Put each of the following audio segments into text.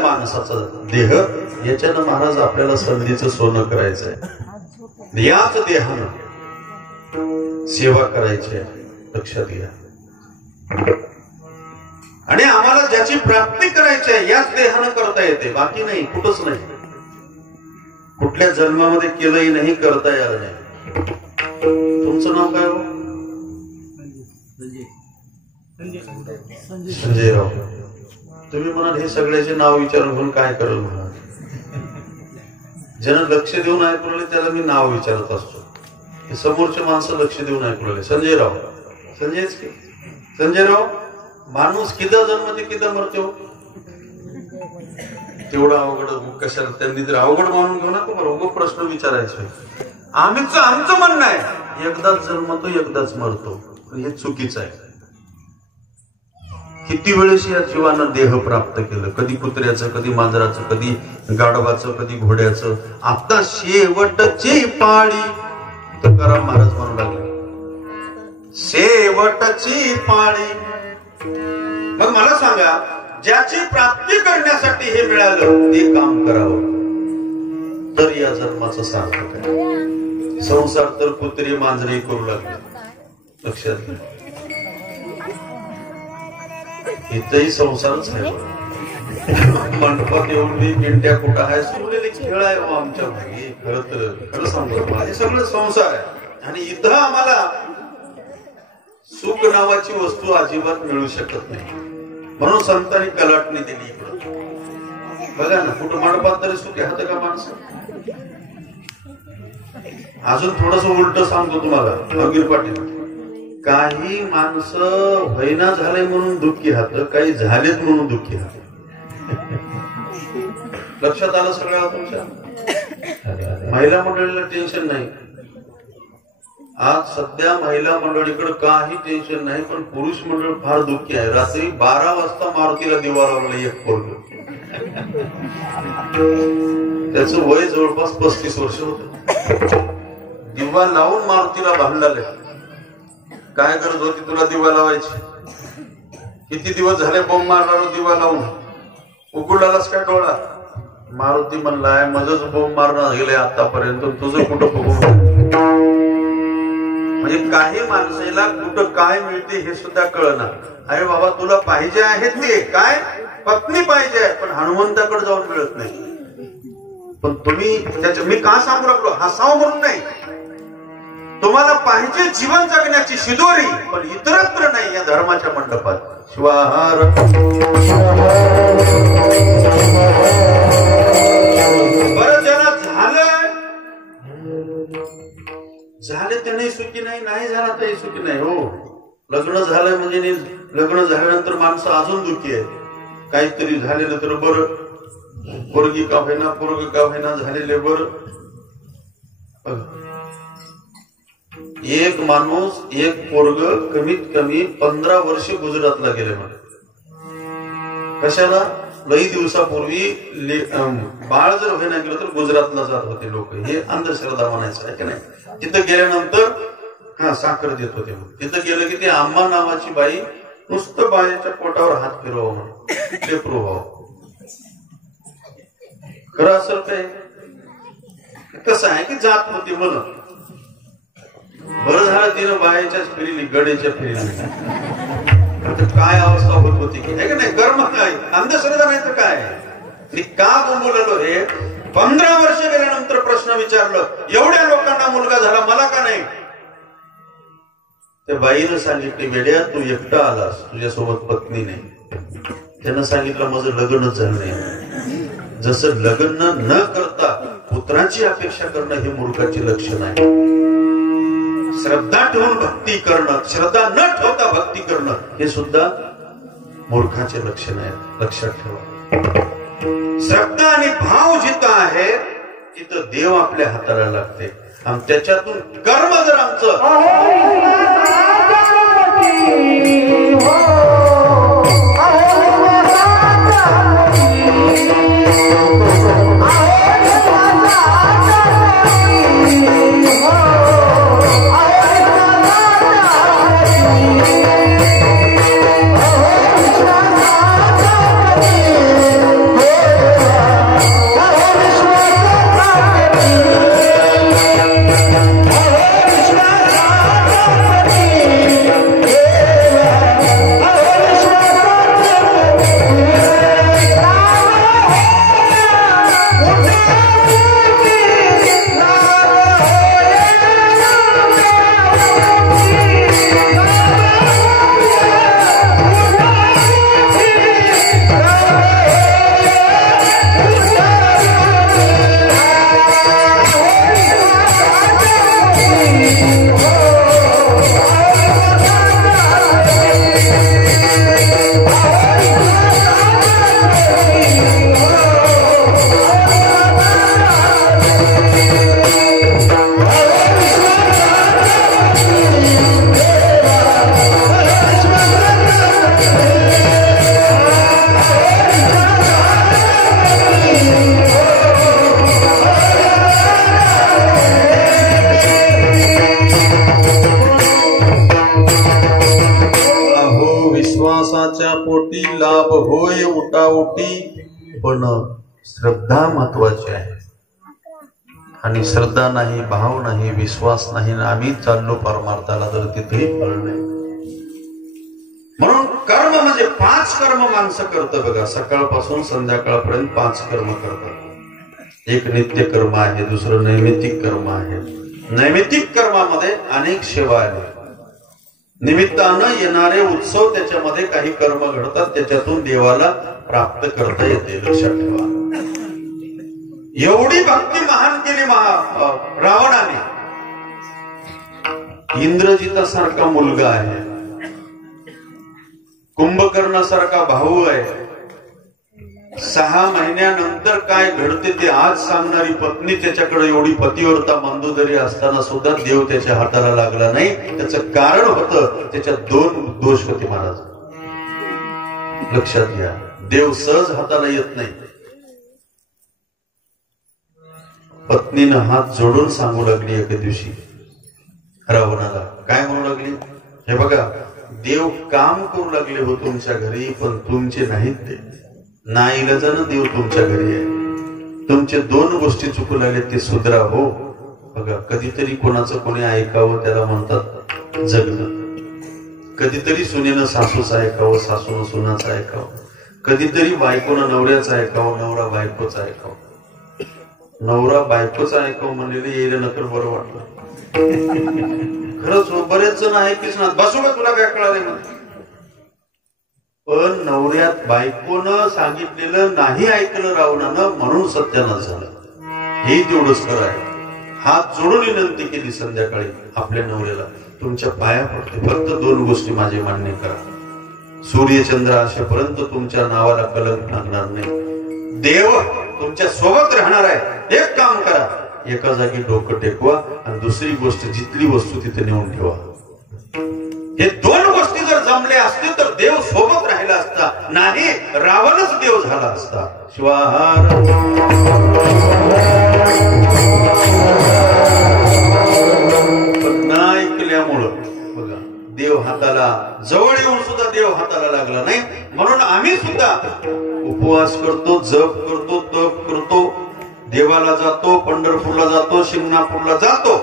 माणसाचा देह याच्यानं महाराज आपल्याला संधीचं सोनं करायचंय. याच देहानं सेवा करायची आहे, लक्षात घ्या. आणि आम्हाला ज्याची प्राप्ती करायची आहे याच देहानं करता येते, बाकी नाही, कुठंच नाही. कुठल्या जन्मामध्ये केलंही नाही, करता यायला नाही. तुमचं नाव काय हो? संजयराव. तुम्ही म्हणाल हे सगळ्याचे नाव विचारून घेऊन काय करेल म्हणा. ज्यानं लक्ष देऊन ऐकवले त्याला मी नाव विचारत असतो. हे समोरचे माणसं लक्ष देऊन ऐकवले. संजयराव, संजयच की संजयराव. माणूस किती जन्मते किती मरतो, तेवढा अवघड कशाला त्यांनी तर अवघड मानून घेऊ नका. बरोबर प्रश्न विचारायचे. आमचं म्हणणं आहे एकदाच जन्मतो एकदाच मरतो, हे चुकीचं आहे. किती वेळेस या जीवानं देह प्राप्त केलं, कधी कुत्र्याचं, कधी मांजराचं, कधी गाढवाचं, कधी घोड्याचं. आता शेवटची पाळी तुकाराम महाराज म्हणू लागले, शेवटची पाळी. मग मला सांगा, ज्याची प्राप्ती करण्यासाठी हे मिळालं ते काम करावं तर या जन्माचं सार्थक आहे. संसार तर कुत्री मांजरी करू लागले, लक्षात घ्या. इथंही संसारच आहे. मंडपात येऊन मी गिंट्या कुठं आहे, सुरलेले खेळ आहे आमच्या मागे. खरं सांगतो, हे सगळं संसार आहे. आणि इथं आम्हाला सुख नावाची वस्तू अजिबात मिळू शकत नाही. म्हणून संतांनी कलाटणी दिली इकडं. बघा ना, कुठं मंडपात तरी सुखी हात का माणसं. अजून थोडस उलट सांगतो तुम्हाला, फकीर पाटील. काही माणसं व्हायना झाले म्हणून दुःखी हात, काही झालेत म्हणून दुःखी हात. लक्षात आलं सगळ्या तुमच्या. महिला मंडळीला टेन्शन नाही. आज सध्या महिला मंडळीकडे काही टेन्शन नाही, पण पुरुष मंडळ फार दुःखी आहे. रात्री 12 वाजता मारुतीला दिवा लावला एक पोरग. त्याचं वय जवळपास 35 वर्ष होत. दिवा लावून मारुतीला भांडले. काय गरज होती तुला दिवा लावायची? किती दिवस झाले बोंब मारणार दिवा लावून, उघडलाच काय डोळा? मारुती म्हणलाय माझंच बोंब मारणं गेले आतापर्यंत, तुझं कुठं बघू. म्हणजे काही माणसाला कुठं काय मिळते हे सुद्धा कळना. अरे बाबा, तुला पाहिजे आहे ते काय? पत्नी पाहिजे आहे, पण हनुमंताकडे जाऊन मिळत नाही. पण तुम्ही त्याच्या, मी का सांगू लागलो, हसाव म्हणून नाही. तुम्हाला पाहिजे जीवन जगण्याची शिदोरी, पण इतरत्र नाही या धर्माच्या मंडपात. शिवाहार बरं ज्यांना झाले त्याने सुखी नाही, नाही झाला तरी सुखी नाही. हो, लग्न झालंय म्हणजे लग्न झाल्यानंतर माणसं अजून दुःखी आहे. काहीतरी झालेलं तर बरं, पोरगी का होईना, पोरग का होईना, झालेले बरं. एक माणूस, एक पोरग कमीत कमी 15 वर्ष गुजरातला गेले म्हणे. कशाला? लई दिवसापूर्वी बाळ जर व्हायला गेलं तर गुजरातला जात होते लोक. हे अंधश्रद्धा म्हणायचं आहे की नाही. तिथं गेल्यानंतर साखर देत होते. तिथं गेलं की ते आम्मा नावाची बाई नुसतं बाळाच्या पोटावर हात फिरवावं म्हणून लेकरू व्हावं. खरं असेल काय? कसं आहे की जात होती म्हणून. बरं झालं तिनं बायाच्याच फिरली, गडेच्या फिरली. काय अवस्था होत होती की नाही. कर्म काय, अंधश्रद्धा नाही तर काय. मी का बोंबवलेलो हे? 15 वर्ष गेल्यानंतर प्रश्न विचारलं, एवढ्या लोकांना मुलगा झाला, मला का नाही? त्या बाईनं सांगितले, वेड्या तू एकटा आलास, तुझ्यासोबत पत्नी नाही. त्यानं सांगितलं माझं लग्नच झालं नाही. जसं लग्न न करता पुत्राची अपेक्षा करणं हे मूर्खाचे लक्षण आहे. श्रद्धा ठेवून भक्ती करणं, श्रद्धा न ठेवता भक्ती करणं हे सुद्धा मूर्खाचे लक्षण आहे. लक्षात ठेवा. श्रद्धा आणि भाव जिथं आहे तिथं देव आपल्या हाताला लागते. आणि त्याच्यातून कर्म जर आमचं शेवटी पण श्रद्धा महत्वाची आहे. आणि श्रद्धा नाही, भाव नाही, विश्वास नाही, आम्ही चाललो परमार्थाला तर तिथेही फळ नाही. म्हणून कर्म म्हणजे 5 कर्म माणसं करतं बघा. सकाळपासून संध्याकाळपर्यंत 5 कर्म करतात. एक नित्य कर्म आहे, दुसरं नैमित्तिक कर्म आहे. नैमित्तिक कर्मामध्ये अनेक सेवा आहेत. निमित्तानं येणारे उत्सव, त्याच्यामध्ये काही कर्म घडतात, त्याच्यातून देवाला प्राप्त करता येते. लक्षात ठेवा. एवढी भक्ती महान केली रावणाने. इंद्रजितासारखा मुलगा आहे, कुंभकर्णासारखा भाऊ आहे. 6 महिन्यानंतर काय घडते ते आज सांगणारी पत्नी, त्याच्याकडे एवढी पतिव्रता मंदोदरी असताना सुद्धा देव त्याच्या हाताला लागला नाही. त्याचं कारण होतं त्याच्यात 2 दोष होते महाराज. लक्षात घ्या, देव सहज हाताला येत नाही. पत्नीनं हात जोडून सांगू लागली एके दिवशी रावणाला. काय म्हणू लागली? हे बघा, देव काम करू लागले हो तुमच्या घरी, पण तुमचे नाहीत ते. नाईलाजानं देव तुमच्या घरी आहे. तुमचे 2 गोष्टी चुकू लागले, ते सुधरा हो. बघा, कधीतरी कोणाचं कोणी ऐकावं त्याला म्हणतात जगणं. कधीतरी सुनेनं सासूचं ऐकावं, सासूनं सुनाचं ऐकावं. कधीतरी बायकोनं नवऱ्याचं ऐकावं, नवरा बायकोचं ऐकावं. नवरा बायकोचं ऐकावं म्हणलेले येईल नकर बरं वाटलं. खरंच बरेच जण ऐकीच ना, बसू का तुला काय कळालं ना. पण नवऱ्यात बायकोनं सांगितलेलं नाही ऐकलं रावणानं, म्हणून सत्यानाश झालं. हे तेवढंच खरं आहे. हात जोडून विनंती केली संध्याकाळी आपल्या नवऱ्याला, तुमच्या पाया पडते, फक्त 2 गोष्टी माझे मान्य करा. सूर्यचंद्र असेपर्यंत तुमच्या नावाला कलंक लागणार नाही. देव तुमच्या सोबत राहणार आहे. एक काम करा, एका जागी डोकं टेकवा, आणि दुसरी गोष्ट, जिथली वस्तू तिथे नेऊन ठेवा. हे 2 गोष्टी जर जमले असते तर देव सोबत राहिला असता. नाही, रावणच देव झाला असता. शिवाहार न ऐकल्यामुळं बघा, देव हाताला जवळ येऊन सुद्धा देव हाताला लागला नाही. म्हणून आम्ही सुद्धा उपवास करतो, जप करतो, तप करतो, देवाला जातो, पंढरपूरला जातो, शिंगणापूरला जातो,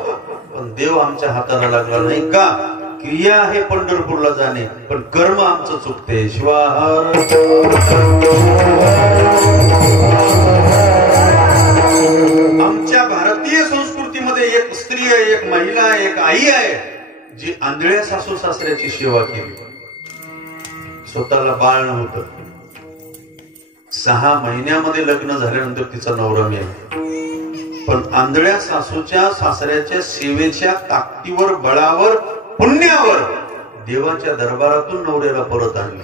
पण देव आमच्या हाताला लागला नाही. का? क्रिया आहे पंढरपूरला जाणे, पण कर्म आमचं चुकते. शिवाहार आमच्या भारतीय संस्कृतीमध्ये एक स्त्री आहे, एक महिला आहे, एक आई आहे, जी आंधळ्या सासू सासऱ्याची सेवा केली. स्वतःला बाळ नव्हतं, 6 महिन्यामध्ये लग्न झाल्यानंतर तिचा नवरा मेला. पण आंधळ्या सासूच्या सासऱ्याच्या सेवेच्या ताकदीवर, बळावर, पुण्यावर देवाच्या दरबारातून नवऱ्याला परत आणलं.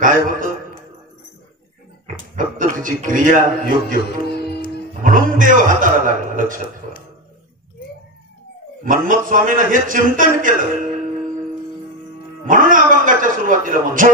काय होतं? फक्त तिची क्रिया योग्य होती, म्हणून देव हाताला लागला. लक्षात ठेवा. मन्मथ स्वामीनं हे चिंतन केलं, म्हणून अभंगाच्या सुरुवातीला म्हणतो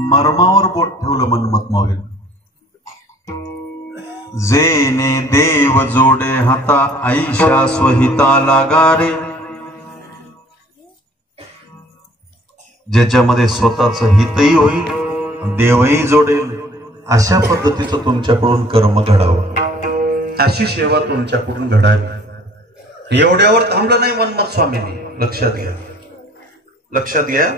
मर्मावर बोट ठेवलं मनमत माऊलीनं. जेने देव जोडे हाता आईशा स्वहिता लागारे. ज्याच्यामध्ये स्वतःच हितही होईल देवही जोडेल अशा पद्धतीचं तुमच्याकडून कर्म घडावं, अशी सेवा तुमच्याकडून घडावी. एवढ्यावर थांबलं नाही मनमत स्वामींनी. लक्षात घ्या, लक्षात घ्या.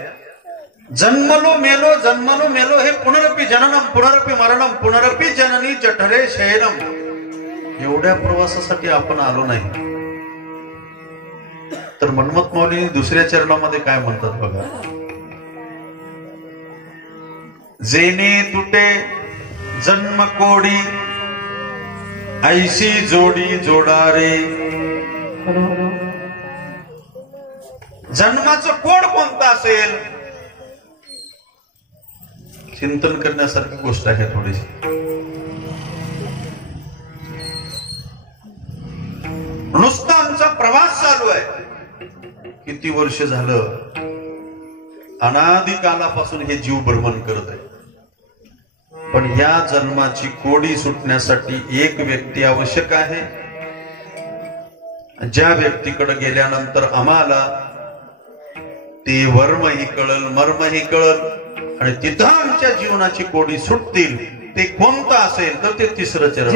जन्मलो मेलो हे पुनरपि जननम पुनरपि मरणम पुनरपि जननी जठरे शयनम. एवढ्या प्रवासासाठी आपण आलो नाही. तर मनमत मौली दुसऱ्या चरणामध्ये काय म्हणतात बघा. जेने तुटे जन्म कोडी ऐशी जोडी जोडारे. जन्माचं कोड कोणतं असेल चिंतन करण्यासारखी गोष्ट आहे थोडीशी. नुसता आमचा प्रवास चालू आहे. किती वर्ष झालं अनादी कालापासून हे जीव भ्रमण करत आहे. पण या जन्माची कोडी सुटण्यासाठी एक व्यक्ती आवश्यक आहे. ज्या व्यक्तीकडे गेल्यानंतर आम्हाला ते वर्मही कळल मर्मही कळल आणि तिथं आमच्या जीवनाची कोडी सुटतील. ते कोणतं असेल तर ते तिसरं चरण.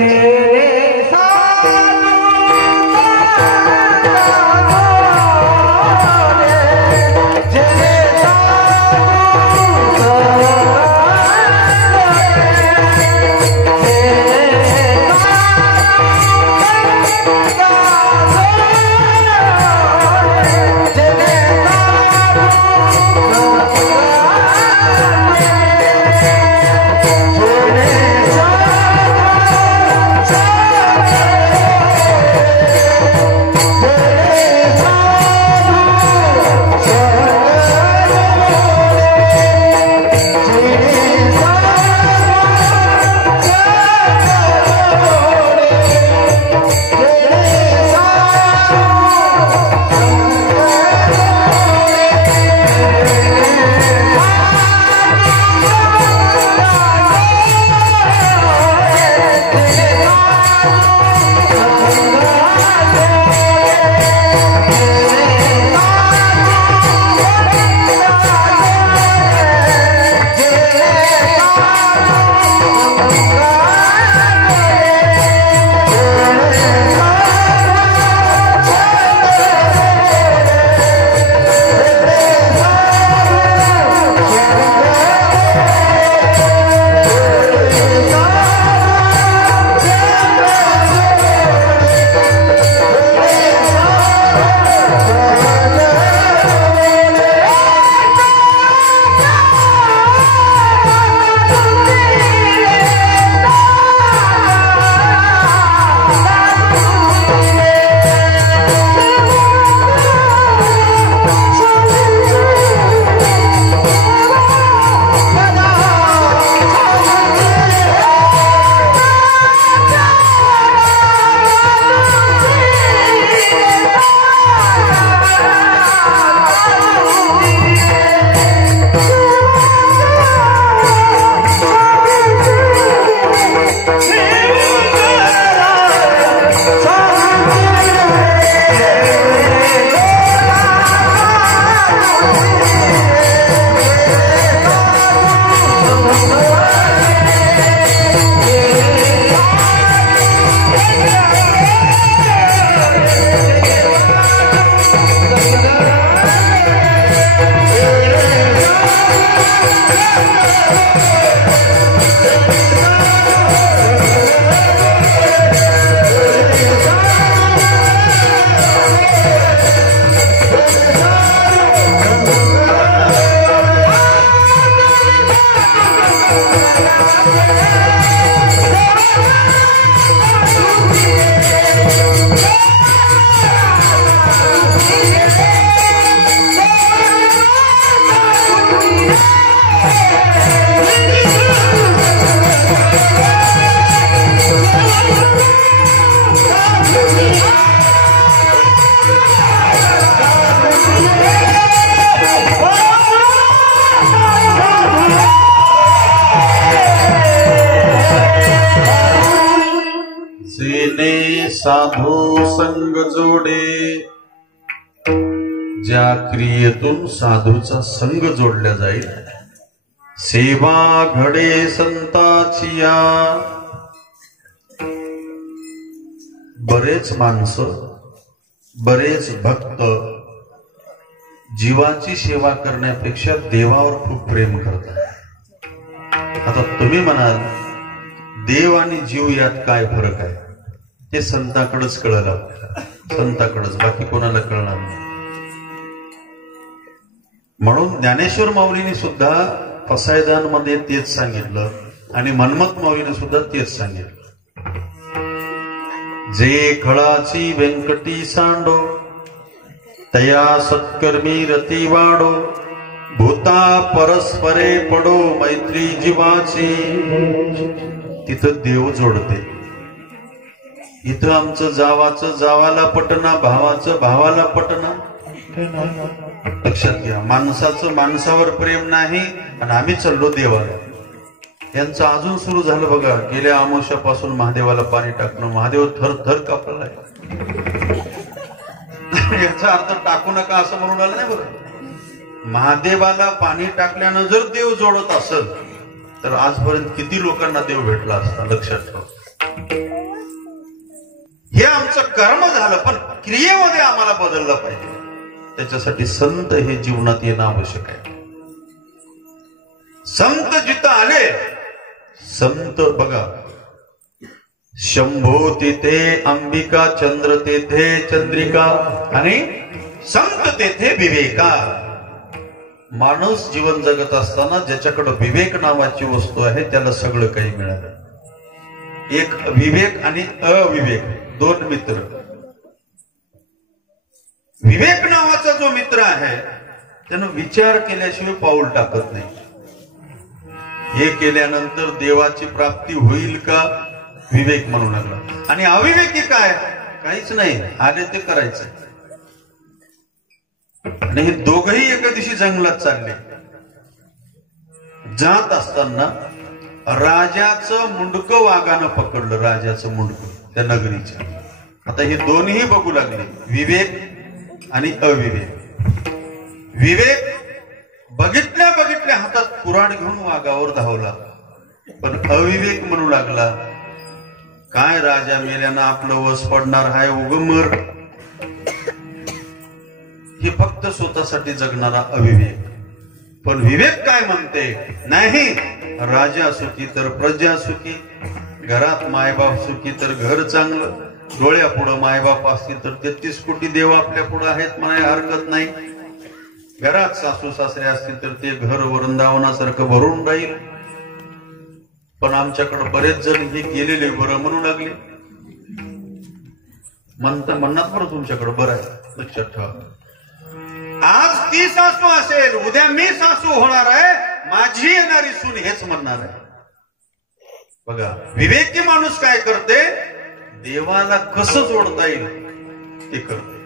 साधू संग जोडे. ज्या क्रियेतून साधूचा संग जोडला जाईल, सेवा घडे संताची या. बरेच माणसं, बरेच भक्त जीवाची सेवा करण्यापेक्षा देवावर खूप प्रेम करतात. आता तुम्ही म्हणाल देव आणि जीव यात काय फरक आहे? ते संताकडेच कळलं आपल्याला, संताकडेच, बाकी कोणाला कळणार नाही. म्हणून ज्ञानेश्वर माऊलीने सुद्धा पसायदान मध्ये तेच सांगितलं आणि मनमत माऊलीने सुद्धा तेच सांगितलं. जे खळाची व्यंकटी सांडो, तया सत्कर्मी रती वाढो. भूता परस्परे पडो मैत्री जीवाची. तिथं देव जोडते. इथं आमचं जावाचं जावाला पटना, भावाचं भावाला पटना. लक्षात घ्या, माणसाचं माणसावर प्रेम नाही आणि आम्ही चाललो देवाला. यांचं अजून सुरू झालं बघा. गेल्या अमावस्यापासून महादेवाला पाणी टाकणं. महादेव थर थर कापलेला आहे. याचा अर्थ टाकू नका असं म्हणून आलं नाही बघा. महादेवाला पाणी टाकल्यानं जर देव जोडत असेल तर आजपर्यंत किती लोकांना देव भेटला असता. लक्षात ठेवा, हे आमचं कर्म झालं, पण क्रियेमध्ये आम्हाला बदललं पाहिजे. त्याच्यासाठी संत हे जीवनात येणं आवश्यक आहे. संत जिथं आले, संत बघा, शंभो तेथे अंबिका, चंद्र तेथे चंद्रिका आणि संत तेथे विवेका. माणूस जीवन जगत असताना ज्याच्याकडे विवेक नावाची वस्तू आहे त्याला सगळं काही मिळालं. एक विवेक आणि अविवेक, दोन मित्र. विवेक नावाचा जो मित्र आहे त्यानं विचार केल्याशिवाय पाऊल टाकत नाही. हे केल्यानंतर देवाची प्राप्ती होईल का, विवेक म्हणू लागला. आणि अविवेकी काय, काहीच नाही, आले ते करायचं. आणि हे दोघही एका दिवशी जंगलात चालले. जात असताना राजाचं मुंडकं वाघानं पकडलं, राजाचं मुंडकं त्या नगरीच्या. आता हे दोन्ही बघू लागले, विवेक आणि अविवेक. विवेक बघितल्या बघितल्या हातात कुऱ्हाड घेऊन वाघावर धावला, पण अविवेक म्हणू लागला, काय राजा मेल्यानं आपलं वस पडणार आहे, उगमर. हे फक्त स्वतःसाठी जगणारा अविवेक. पण विवेक काय म्हणते, नाही, राजा सुखी तर प्रजा सुखी, घरात मायबाप सुखी तर घर चांगलं, डोळ्या पुढं मायबाप असतील तर 33 कोटी देव आपल्या पुढे आहेत म्हणायला हरकत नाही, घरात सासू सासरे असतील तर ते घर वृंदावनासारखं भरून राहील. पण आमच्याकडे बरेच जण हे गेलेले बरं म्हणू लागले. म्हणतात बरं तुमच्याकडे बरं आहे. लक्षात ठेवा, आज ती सासू असेल, उद्या मी सासू होणार आहे, माझी येणारी सून हेच म्हणणार आहे. बघा, विवेकी माणूस काय करते, देवाला कसं जोडता येईल ते करते.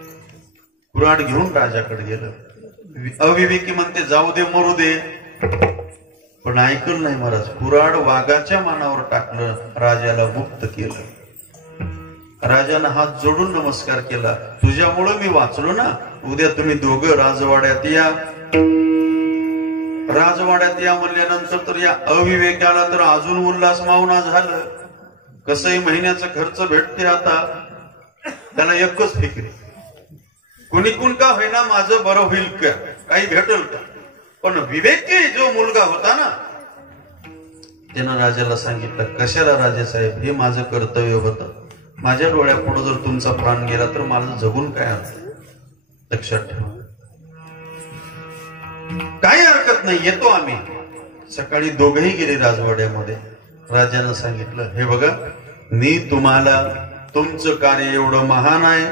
कुऱ्हाड घेऊन राजाकडे गेलं. अविवेकी म्हणते जाऊ दे, मरू दे, पण ऐकलं नाही महाराज. कुऱ्हाड वाघाच्या मानावर टाकलं, राजाला मुक्त केलं. राजानं हात जोडून नमस्कार केला, तुझ्यामुळे मी वाचलो ना, उद्या तुम्ही दोघं राजवाड्यात या. राजवाड्यात या म्हणल्यानंतर तर या अविवेकाला तर अजून उल्हास मावना झालं. कसंही महिन्याचा खर्च भेटते आता, त्याला एकच फिक्री, कुणी कुण का होईना माझं बरं होईल का, काही भेटल का. पण विवेकी जो मुलगा होता ना, त्यानं राजाला सांगितलं, कशाला राजेसाहेब, हे माझं कर्तव्य होतं, माझ्या डोळ्यापुढे जर तुमचा प्राण गेला तर माझं जगून काय अर्थ. लक्षात ठेवा, काही हरकत नाही, येतो आम्ही. सकाळी दोघेही गेले राजवाड्यामध्ये. राजानं सांगितलं, हे बघा, मी तुम्हाला, तुमचं कार्य एवढं महान आहे,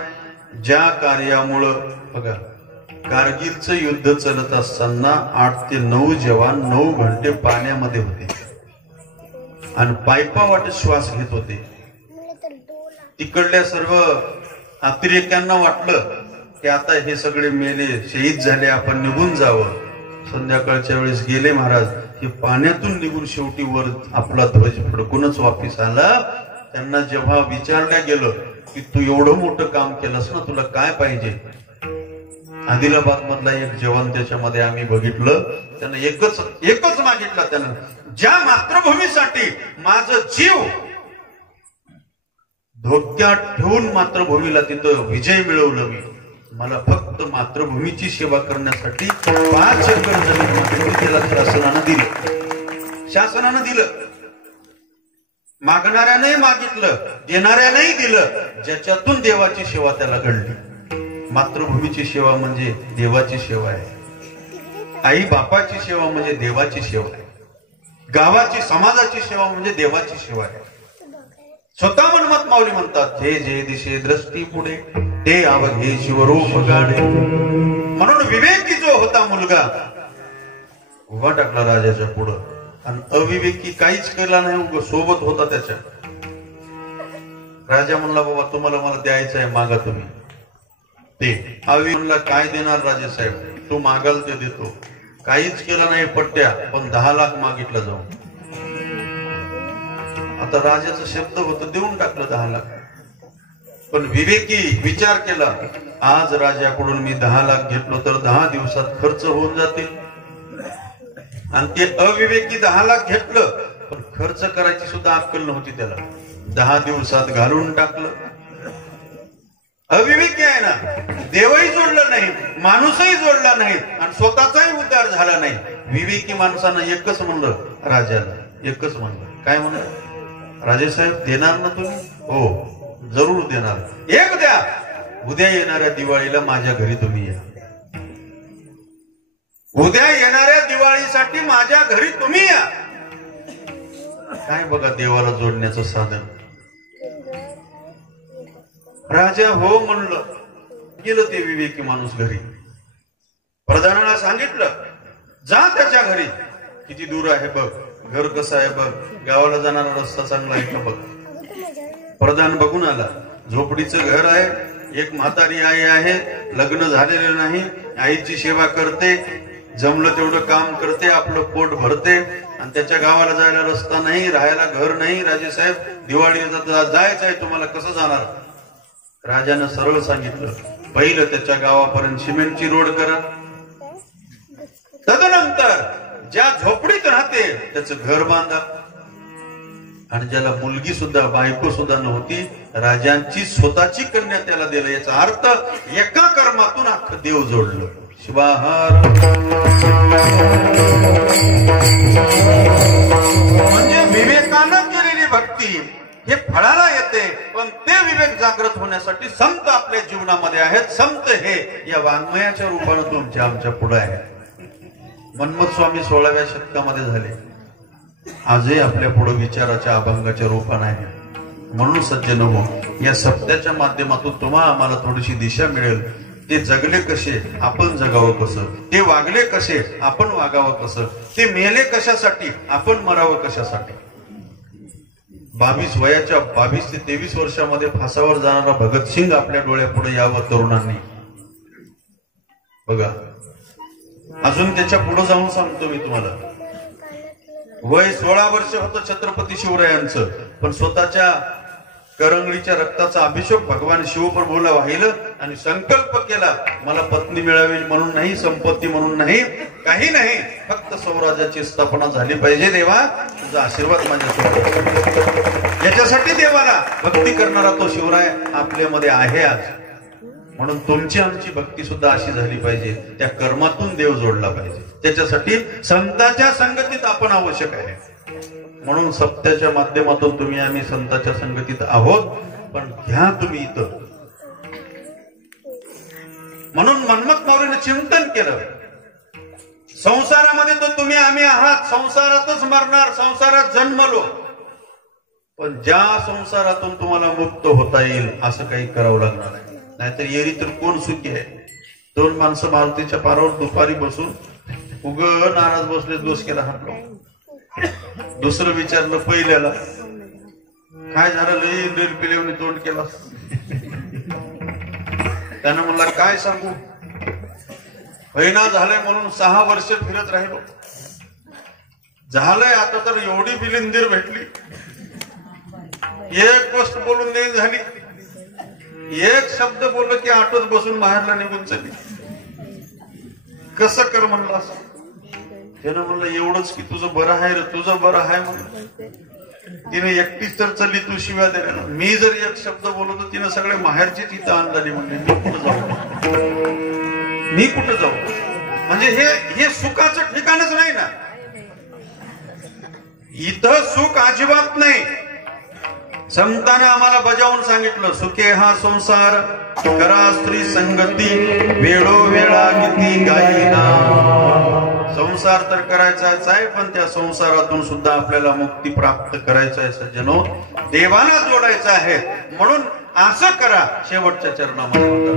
ज्या कार्यामुळं, बघा, कारगिलचं युद्ध चालत असताना 8 ते 9 जवान 9 घंटे पाण्यामध्ये होते आणि पायपावाटे श्वास घेत होते. तिकडल्या सर्व अतिरेक्यांना वाटलं की आता हे सगळे मेले, शहीद झाले, आपण निघून जावं. संध्याकाळच्या वेळेस गेले महाराज, हे पाण्यातून निघून शेवटी वर आपला ध्वज फडकूनच वापिस आला. त्यांना जेव्हा विचारल्या गेलं की तू एवढं मोठं काम केलंस ना, तुला काय पाहिजे? आदिलाबाद मधला एक जवान त्याच्यामध्ये आम्ही बघितलं, त्यानं एकच मागितलं, त्यानं ज्या मातृभूमीसाठी माझं जीव धोक्यात ठेवून मातृभूमीला तिथं विजय मिळवलं, मला फक्त मातृभूमीची सेवा करण्यासाठी 5 एकर जमीन मागितली, त्याला शासनानं दिलं. मागणाऱ्याने मागितलं, देणाऱ्यानेही दिलं, ज्याच्यातून देवाची सेवा त्याला घडली. मातृभूमीची सेवा म्हणजे देवाची सेवा आहे. आई बापाची सेवा म्हणजे देवाची सेवा आहे. गावाची समाजाची सेवा म्हणजे देवाची सेवा आहे. स्वतः मनमत माऊली म्हणतात, हे जे दिशे दृष्टी पुढे ते अवघे शिवरूप गाडे. म्हणून विवेकी जो होता मुलगा उभा टाकला राजाच्या पुढं, आणि अविवेकी काहीच केला नाही, सोबत होता त्याच्या. राजा म्हणला, बाबा तुम्हाला मला द्यायचं आहे, मागा तुम्ही. ते अविवेकी म्हणला, काय देणार राजे साहेब, तू मागाल ते देतो. काहीच केलं नाही पट्ट्या, पण 10 लाख मागितलं जाऊन. आता राजाचा शब्द होतं, देऊन टाकलं 10 लाख. पण विवेकी विचार केला, आज राजाकडून मी 10 लाख घेतलो तर 10 दिवसात खर्च होऊन जातील. आणि ते अविवेकी 10 लाख घेतलं, पण खर्च करायची सुद्धा अक्कल नव्हती त्याला. 10 दिवसात घालून टाकलं. अविवेकी आहे ना, देवही जोडलं नाही, माणूसही जोडला नाही, आणि स्वतःचाही उद्धार झाला नाही. विवेकी माणसानं एकच म्हणलं, राजाला एकच म्हणलं, काय म्हणलं, राजेसाहेब देणार ना तुम्ही? हो जरूर देणार. एक द्या, उद्या येणाऱ्या दिवाळीला माझ्या घरी तुम्ही या. उद्या येणाऱ्या दिवाळीसाठी माझ्या घरी तुम्ही या. काय बघा देवाला जोडण्याचं साधन. राजा हो म्हणलं, गेलं ते विवेकी माणूस घरी. प्रधानाला सांगितलं, जा त्याच्या घरी, किती दूर आहे बघ, घर कसं आहे बघ, गावाला जाणारा रस्ता चांगला आहे का बघ. प्रधान बघून आला, झोपडीचं घर आहे, एक म्हातारी आई आहे, लग्न झालेलं नाही, आईची सेवा करते, जमलं तेवढं काम करते, आपलं पोट भरते, आणि त्याच्या गावाला जायला रस्ता नाही, राहायला घर नाही. राजेसाहेब दिवाळीला जायचं आहे, तुम्हाला कसं जाणार? राजानं सरळ सांगितलं, पहिलं त्याच्या गावापर्यंत सिमेंटची रोड करा, तदनंतर ज्या झोपडीत राहते त्याचं घर बांधा. आणि ज्याला मुलगी सुद्धा बायको सुद्धा नव्हती, राजांची स्वतःची कन्या त्याला दिलं. याचा अर्थ एका कर्मातून अख्खं देव जोडलं. शिवाहार म्हणजे विवेकानं केलेली भक्ती हे फळाला येते, पण ते विवेक जागृत होण्यासाठी संत आपल्या जीवनामध्ये आहेत. संत हे या वाङ्मयाच्या रूपानं तुमच्या आमच्या पुढे आहेत. मनमथ स्वामी 16व्या शतकामध्ये झाले, आजही आपल्या पुढे विचाराच्या अभंगाच्या रूपानं आहे. म्हणून सज्जन हो, या सप्त्याच्या माध्यमातून तुम्हाला आम्हाला थोडीशी दिशा मिळेल. ते जगले कसे, आपण जगावं कसं, ते वागले कसे, आपण वागावं कसं, ते मेले कशासाठी, आपण मरावं कशासाठी. 22 ते 23 वर्षामध्ये फासावर जाणारा भगतसिंग आपल्या डोळ्यापुढे यावं तरुणांनी. बघा, अजून त्याच्या पुढे जाऊन सांगतो मी तुम्हाला. वय 16 वर्ष होतं छत्रपती शिवरायांचं, पण स्वतःच्या करंगळीच्या रक्ताचा अभिषेक भगवान शिवप्रभूला वाहिलं आणि संकल्प केला, मला पत्नी मिळावी म्हणून नाही, संपत्ती म्हणून नाही, काही नाही, फक्त स्वराज्याची स्थापना झाली पाहिजे. देवा तुझा आशीर्वाद माझ्यासोबत. याच्यासाठी देवाला भक्ती करणारा तो शिवराय आपल्यामध्ये आहे आज. म्हणून तुमची आमची भक्ती सुद्धा अशी झाली पाहिजे, त्या कर्मातून देव जोडला पाहिजे. त्याच्यासाठी संतांच्या संगतीत आपण आवश्यक आहे. म्हणून सप्त्याच्या माध्यमातून तुम्ही आम्ही संतांच्या संगतीत आहोत, पण घ्या तुम्ही इथं. म्हणून मनमथ माऊलीने चिंतन केलं, संसारामध्ये तर तुम्ही आम्ही आहात, संसारातच मरणार, संसारात जन्मलो, पण ज्या संसारातून तुम्हाला मुक्त होता येईल असं काही करावं लागणार नाही. नाहीतर येरी तर कोण सुखी आहे. 2 माणसं मारुतीच्या पारावर दुपारी बसून उग नाराज बसले, दोष केला हात. दुसरं विचारलं पहिल्याला, काय झालं, लई पिलेवणी तोंड केला. त्यानं म्हणला, काय सांगू, महिना झालाय म्हणून 6 वर्ष फिरत राहिलो, झालंय आता तर एवढी बिलिंदीर भेटली, एक गोष्ट बोलून नाही झाली, एक शब्द बोललं की आठवत बसून बाहेरला निघून चालली. कसं कर म्हणलं असं. त्यानं म्हणलं एवढंच की तुझं बरं आहे रे, तुझं बरं आहे म्हणलं. तिने एकटीच तर चालली, तू शिव्या द्यायला ना. मी जर एक शब्द बोलतो तिने सगळे माहेरचीच इथं आणली. म्हणले मी कुठं जाऊ, मी कुठं जाऊ. म्हणजे हे सुखाचं ठिकाणच नाही ना. इथं सुख अजिबात नाही. संतानं आम्हाला बजावून सांगितलं, सुखे हा संसार करा स्त्री संगती, वेळोवेळा किती गायीना. संसार तर करायचाच आहे, पण त्या संसारातून सुद्धा आपल्याला मुक्ती प्राप्त करायचं आहे सज्जनो, देवाला जोडायचं आहे. म्हणून असं करा. शेवटच्या चरणामध्ये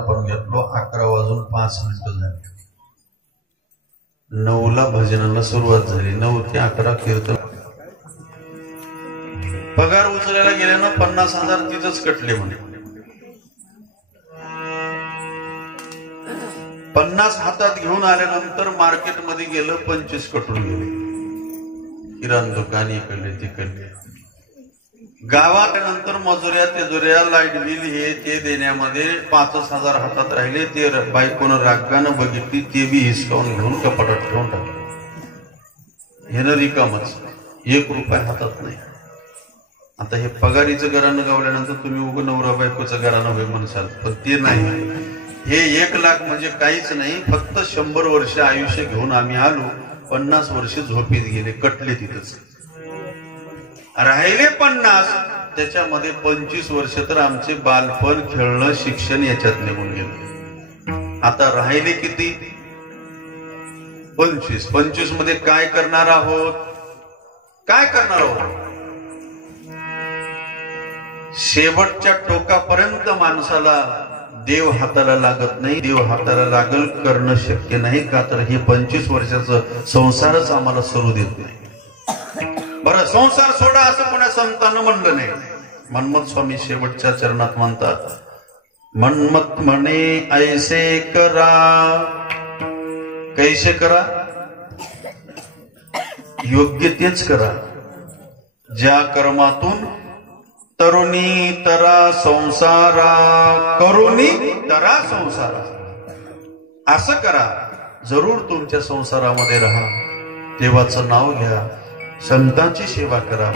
आपण घेतलो 11:05 झाले. 9ला भजनाला सुरुवात झाली. 9 ते 11 कीर्तन. पगार उचलायला गेल्यानं 50,000 तिथंच कटले म्हणे. 50 हातात घेऊन आल्यानंतर मार्केटमध्ये गेलं, 25 कटून गेले. किराणा दुकान इकडले तिकडले. गावात नंतर मजुऱ्या तेजुऱ्या लाईट बिल हे ते देण्यामध्ये 5,000 हातात राहिले. ते बायकोनं रागानं बघितली, ते बी हिसकावून घेऊन कपाटात ठेवून टाकलं. हे न रिकामच, 1 रुपया हातात नाही. आता हे पगारीचं घरानं गावल्यानंतर तुम्ही उगं नवरा बायकोचं घरानं होय म्हणसाल, पण ते नाही. हे 1 लाख म्हणजे काहीच नाही. फक्त 100 वर्ष आयुष्य घेऊन आम्ही आलो, 50 वर्ष झोपेत गेले, कटले तिथंच. राहिले 50, त्याच्यामध्ये 25 वर्ष तर आमचे बालपण, खेळणं, शिक्षण याच्यात निघून गेलं. आता राहिले किती? 25. 25 मध्ये काय करणार आहोत? काय करणार आहोत? शेवटच्या टोकापर्यंत माणसाला देव हाताला लागत नाही. देव हाताला लागल करणं शक्य नाही. का तर हे 25 वर्षाचं संसारच आम्हाला सरू देत नाही. बरं, संसार सोडा असं कोणा संतांना म्हणलं नाही. मनमत स्वामी शेवटच्या चरणात म्हणतात, मनमत म्हणे ऐसे करा. कैसे करा? योग्य तेच करा. ज्या कर्मातून तरुणी तरा संसारा, करुणी तरा संसारा. असं करा, जरूर तुमच्या संसारामध्ये राहा. देवाचं नाव घ्या, संतांची सेवा करा,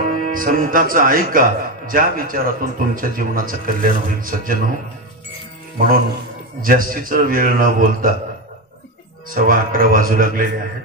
संतांचं ऐका. ज्या विचारातून तुमच्या जीवनाचं कल्याण होईल. सज्जन हो, म्हणून जास्तीच वेळ न बोलता 11:15 वाजू लागलेले आहेत.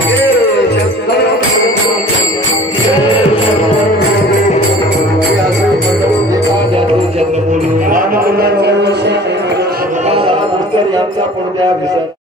Yeah.